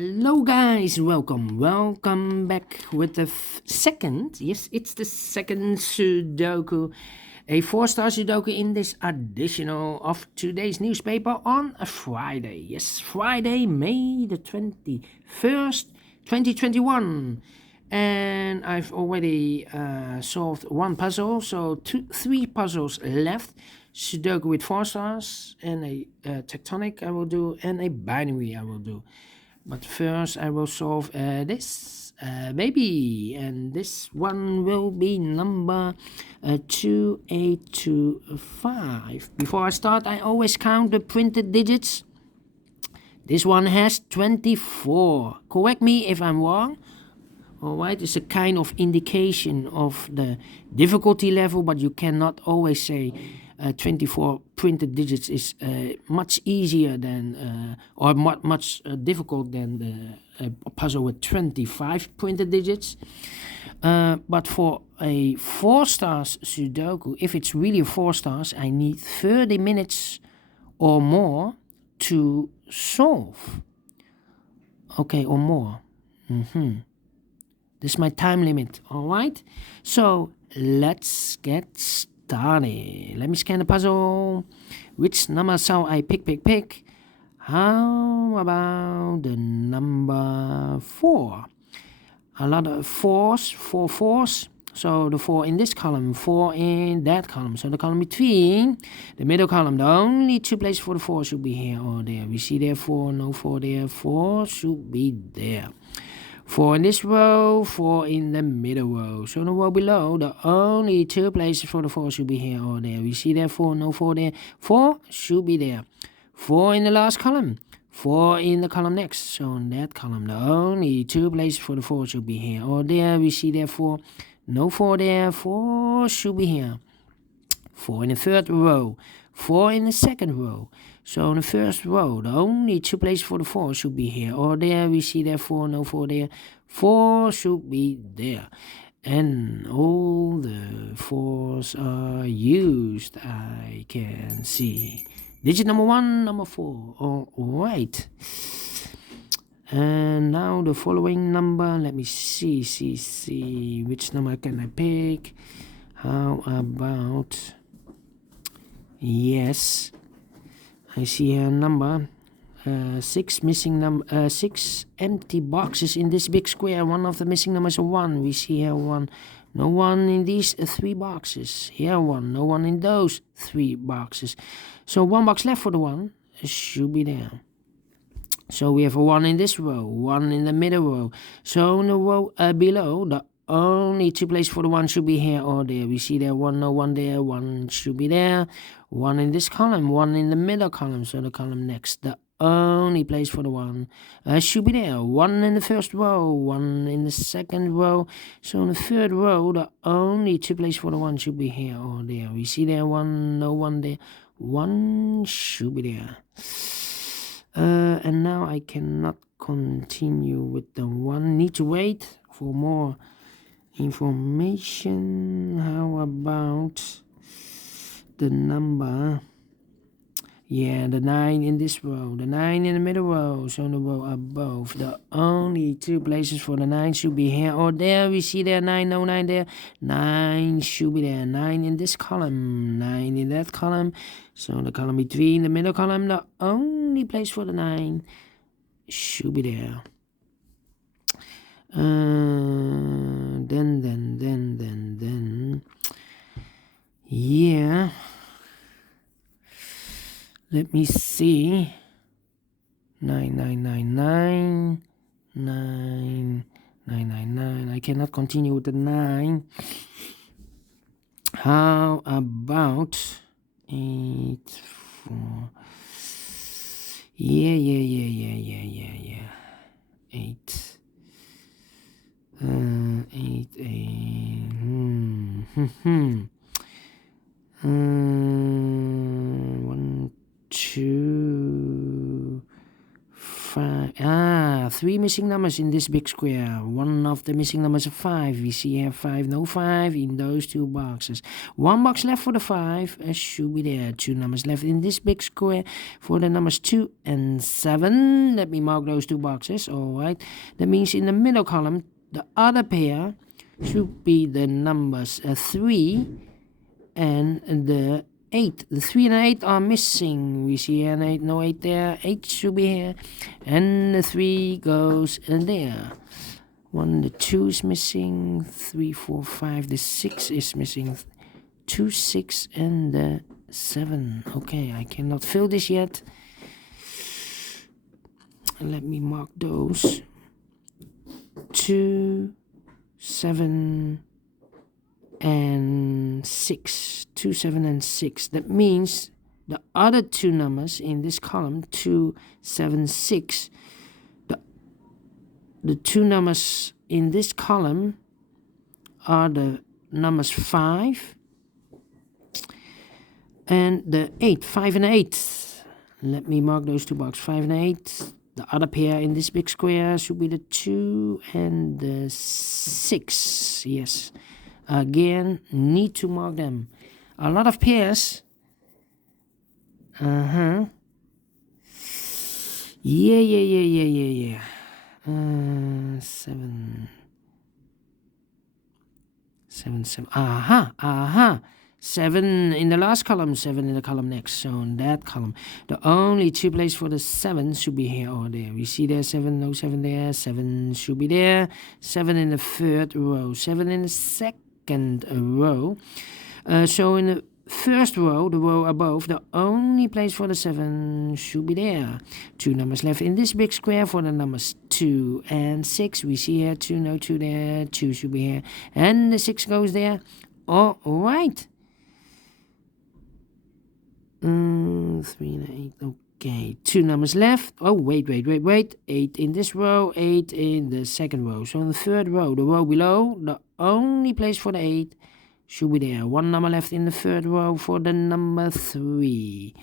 Hello guys, welcome back with the second, yes, it's the second Sudoku, a 4-star Sudoku in this editional of today's newspaper on a Friday. Yes, Friday, May the 21st, 2021. And I've already solved one puzzle, so three puzzles left. Sudoku with 4 stars, and a tectonic I will do, and a binary I will do. But first I will solve this baby, and this one will be number 2825. Before I start, I always count the printed digits. This one has 24. Correct me if I'm wrong. Alright, it's a kind of indication of the difficulty level, but you cannot always say 24 printed digits is much easier than or much difficult than the puzzle with 25 printed digits. But for a 4 stars Sudoku, if it's really 4 stars, I need 30 minutes or more to solve. Okay, or more. This is my time limit, alright? So, let's get started. Let me scan the puzzle. Which number shall I pick? How about the number 4? A lot of 4 fours. So, the 4 in this column, 4 in that column. So, the column between, the middle column, the only 2 places for the 4 should be here or there. We see there 4, no 4 there, 4 should be there. 4 in this row, 4 in the middle row. So the row below, the only 2 places for the 4 should be here or there. We see there 4, no 4 there. 4 should be there. 4 in the last column. 4 in the column next. So in that column, the only 2 places for the 4 should be here or there. We see there 4, no 4 there. 4 should be here. 4 in the third row. 4 in the second row. So in the first row, the only 2 places for the 4 should be here or there. We see there 4, no 4 there. 4 should be there. And all the 4s are used, I can see. Digit number 1, number 4. Alright. And now the following number. Let me see. Which number can I pick? How about... Yes, I see a number 6 missing 6 empty boxes in this big square. One of the missing numbers is 1. We see here 1. No 1 in these 3 boxes. Here 1. No 1 in those 3 boxes. So 1 box left for the 1 should be there. So we have a 1 in this row, 1 in the middle row. So in the row below, the only 2 places for the 1 should be here or there. We see there 1, no 1 there, 1 should be there. 1 in this column, 1 in the middle column, so the column next. The only place for the 1 should be there. 1 in the first row, 1 in the second row. So in the third row, the only 2 places for the 1 should be here or there. We see there 1, no 1 there. 1 should be there. And now I cannot continue with the 1. Need to wait for more information. How about the number? Yeah, the 9 in this row, the 9 in the middle row, so in the row above. The only 2 places for the 9 should be here or there. We see there 9, no 9 there. 9 should be there. 9 in this column, 9 in that column. So the column between the middle column, the only place for the 9 should be there. Then, yeah. Let me see. 9. I cannot continue with the 9. How about 8, 4? Yeah. 8. 1, 2, 5. three missing numbers in this big square. One of the missing numbers is 5. We see here 5, no 5 in those two boxes. One box left for the 5, should be there. Two numbers left in this big square for the numbers 2 and 7. Let me mark those two boxes. Alright, that means in the middle column, the other pair should be the numbers 3 and the 8. The 3 and 8 are missing. We see an 8, no 8 there. 8 should be here. And the 3 goes there. 1, the 2 is missing. 3, 4, 5, the 6 is missing. 2, 6, and the 7. Okay, I cannot fill this yet. Let me mark those. 2, 7, and 6. 2, 7, and 6. That means the other two numbers in this column, 2, 7, 6, the two numbers in this column are the numbers 5 and the 8. 5 and 8. Let me mark those two boxes. 5 and 8. The other pair in this big square should be the 2 and the 6. Yes. Again, need to mark them. A lot of pairs. Yeah. 7. 7, 7. 7 in the last column, 7 in the column next. So in that column, the only two places for the 7 should be here or there. We see there 7, no 7 there. 7 should be there. 7 in the third row. 7 in the second row. So in the first row, the row above, the only place for the 7 should be there. Two numbers left in this big square for the numbers 2 and 6. We see here 2, no 2 there. 2 should be here. And the 6 goes there. All right. 3 and 8. Okay, two numbers left. Oh, wait. 8 in this row, 8 in the second row. So in the third row, the row below, the only place for the 8 should be there. One number left in the third row for the number 3.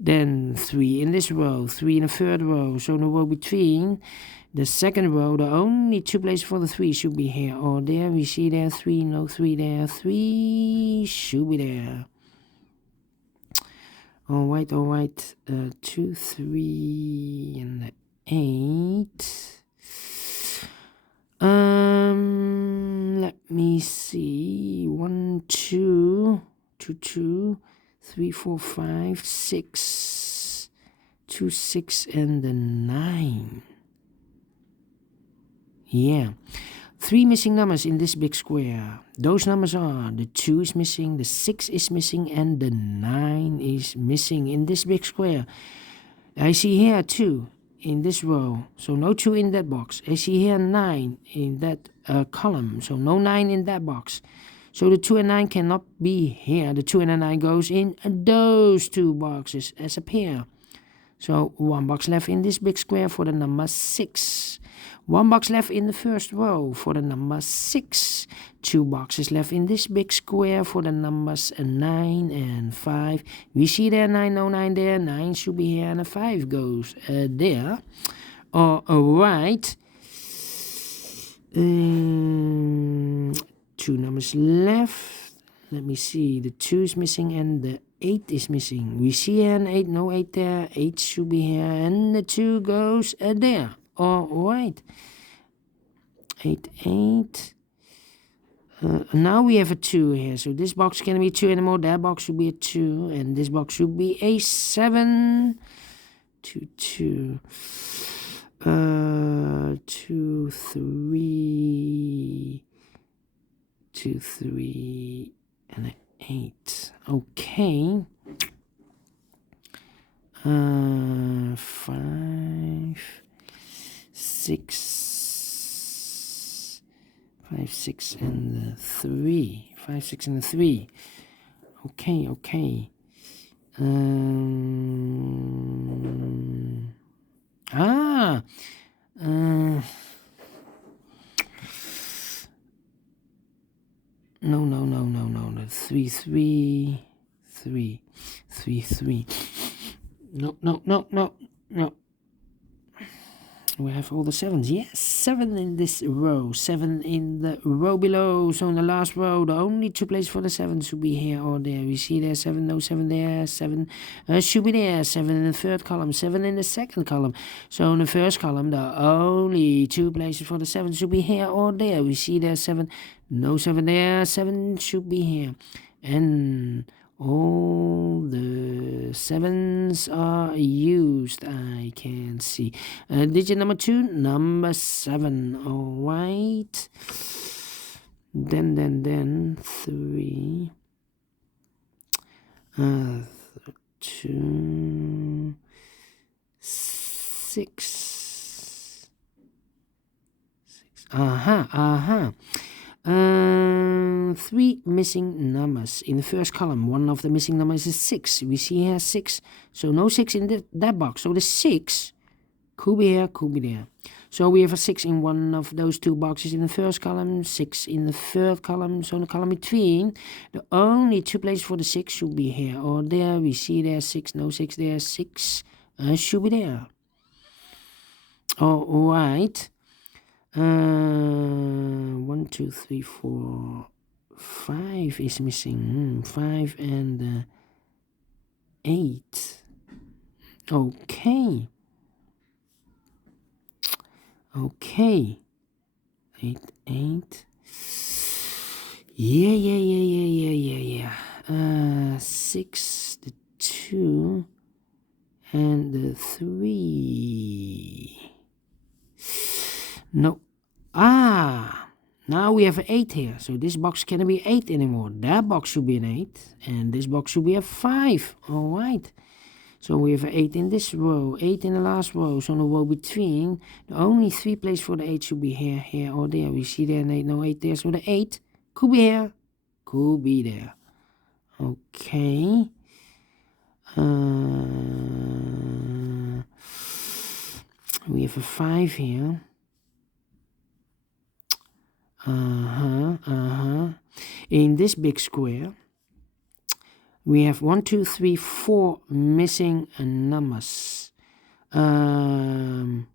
Then 3 in this row, 3 in the third row. So in the row between the second row, the only two places for the 3 should be here or there. We see there 3, no 3 there. 3 should be there. All right. 2, 3, and 8. Let me see. 1, 2, 3, 4, 5, 6. 2, 6, and the 9. Yeah. 3 missing numbers in this big square. Those numbers are the 2 is missing, the 6 is missing, and the 9 is missing in this big square. I see here 2 in this row, so no 2 in that box. I see here 9 in that column, so no 9 in that box. So the 2 and 9 cannot be here. The 2 and the 9 goes in those two boxes as a pair. So one box left in this big square for the number 6. One box left in the first row for the number 6. Two boxes left in this big square for the numbers 9 and 5. We see there 9, no 9 there. 9 should be here and a 5 goes there. All right. Two numbers left. Let me see. The 2 is missing and the 8 is missing. We see an 8, no 8 there. 8 should be here and the 2 goes there. All right. 8. Now we have a 2 here. So this box can be 2 anymore. That box should be a 2. And this box should be a 7. 2, 2. 2, 3. 2, 3. And an 8. Okay. 5. 6, 5, 6, and 3. 5, 6, and 3. Okay. No. The 3, 3, 3, 3, 3. No. We have all the 7s. Yes, 7 in this row, 7 in the row below. So in the last row, the only 2 places for the 7 should be here or there. We see there 7, no 7 there, 7 should be there, 7 in the third column, 7 in the second column. So in the first column, the only 2 places for the 7 should be here or there. We see there 7, no 7 there, 7 should be here. And all the 7s are used, I can see. Digit number 2, number 7. All right. Then 3. 2, 6. 3 missing numbers in the first column. One of the missing numbers is 6. We see here 6. So no 6 in that box. So the 6 could be here, could be there. So we have a 6 in one of those 2 boxes in the first column, 6 in the third column. So in the column between, the only 2 places for the 6 should be here or there. We see there 6, no 6 there, 6 should be there. All right. 1, 2, 3, 4, 5 is missing. 5 and 8. Okay. 8. Yeah. 6, the 2, and the 3. No. Now we have an 8 here. So this box cannot be 8 anymore. That box should be an 8. And this box should be a 5. All right. So we have an 8 in this row. 8 in the last row. So in the row between, the only 3 places for the 8 should be here or there. We see there an 8, no 8 there. So the 8 could be here, could be there. Okay. We have a 5 here. In this big square, we have 1, 2, 3, 4 missing numbers. One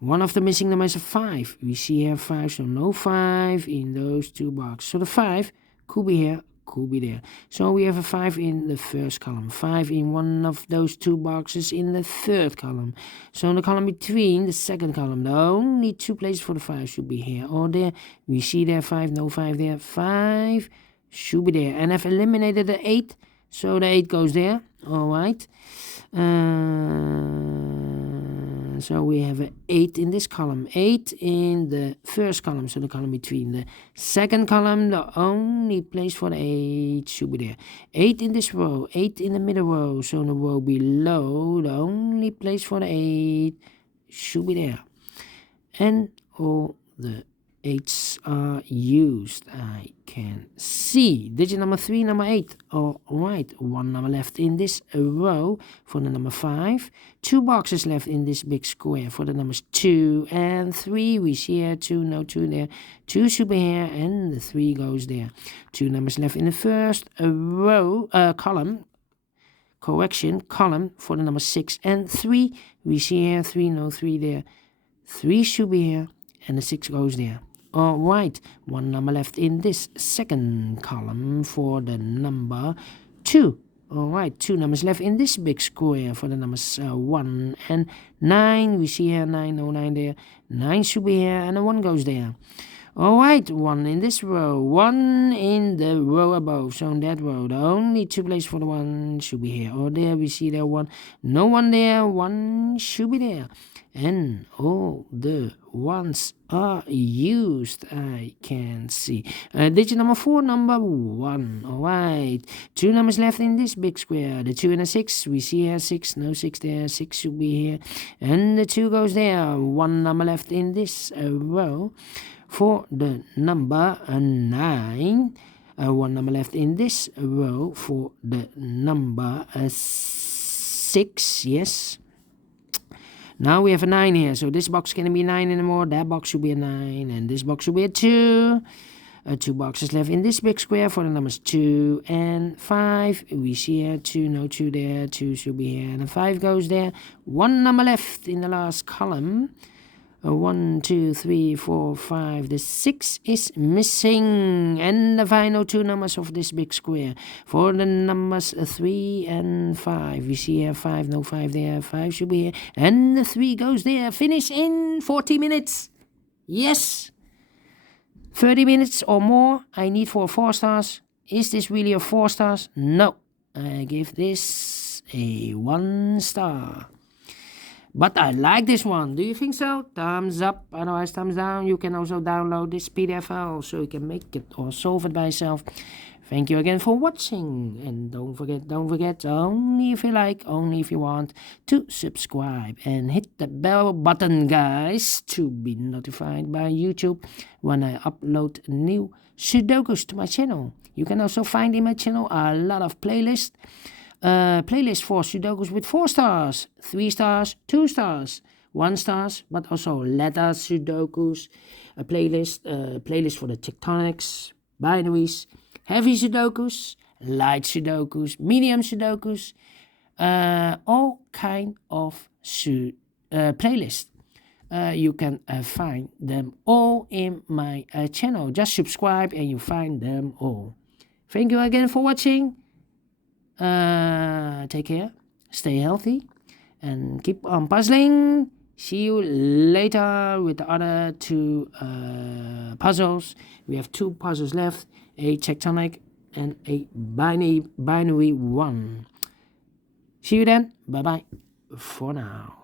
of the missing numbers is a 5. We see here 5, so no 5 in those 2 boxes. So the 5 could be here, could be there. So we have a 5 in the first column, 5 in one of those 2 boxes in the third column. So in the column between, the second column, the only 2 places for the 5 should be here or there. We see there 5, no 5 there, 5 should be there. And I've eliminated the 8, so the 8 goes there. All right. So we have an 8 in this column, 8 in the first column, so the column between. The second column, the only place for the 8 should be there. 8 in this row, 8 in the middle row, so in the row below, the only place for the 8 should be there. And all the 8s are used, I can see. Digit number 3, number 8. All right, 1 number left in this row for the number 5. 2 boxes left in this big square for the numbers 2 and 3. We see here 2, no 2 there. 2 should be here, and the 3 goes there. 2 numbers left in the first row, column. Correction, column for the number 6 and 3. We see here 3, no 3 there. 3 should be here, and the 6 goes there. All right, 1 number left in this second column for the number 2. All right, 2 numbers left in this big square for the numbers 1 and 9. We see here 9, no 9 there. 9 should be here, and the 1 goes there. All right, 1 in this row, 1 in the row above. So in that row, the only 2 places for the 1 should be here or there. We see there 1, no 1 there. 1 should be there. And all the 1s are used, I can see. Digit number 4, number 1. All right, 2 numbers left in this big square. The 2 and the 6. We see here 6, no 6 there. 6 should be here, and the 2 goes there. 1 number left in this row for the number 9. 1 number left in this row for the number 6. Yes. Now we have a 9 here, so this box can't be 9 anymore. That box should be a 9, and this box should be a 2. 2 boxes left in this big square for the numbers 2 and 5. We see here 2, no 2 there. 2 should be here, and the 5 goes there. 1 number left in the last column 1, 2, 3, 4, 5. The 6 is missing. And the final two numbers of this big square. For the numbers 3 and 5. We see here 5, no 5 there. 5 should be here. And the 3 goes there. Finish in 40 minutes. Yes. 30 minutes or more. I need for 4 stars. Is this really a 4 stars? No. I give this a 1 star. But I like this one. Do you think so? Thumbs up, otherwise thumbs down. You can also download this PDF file so you can make it or solve it by yourself. Thank you again for watching. And don't forget, only if you like, only if you want, to subscribe. And hit the bell button, guys, to be notified by YouTube when I upload new Sudokus to my channel. You can also find in my channel a lot of playlists. Playlist for Sudokus with 4 stars, 3 stars, 2 stars, 1 stars, but also letter Sudokus, a playlist for the tectonics, binaries, heavy Sudokus, light Sudokus, medium Sudokus, all kind of playlists. You can find them all in my channel. Just subscribe and you find them all. Thank you again for watching. Take care, stay healthy, and keep on puzzling. See you later with the other 2 puzzles. We have 2 puzzles left, a tectonic and a binary one. See you then. Bye bye for now.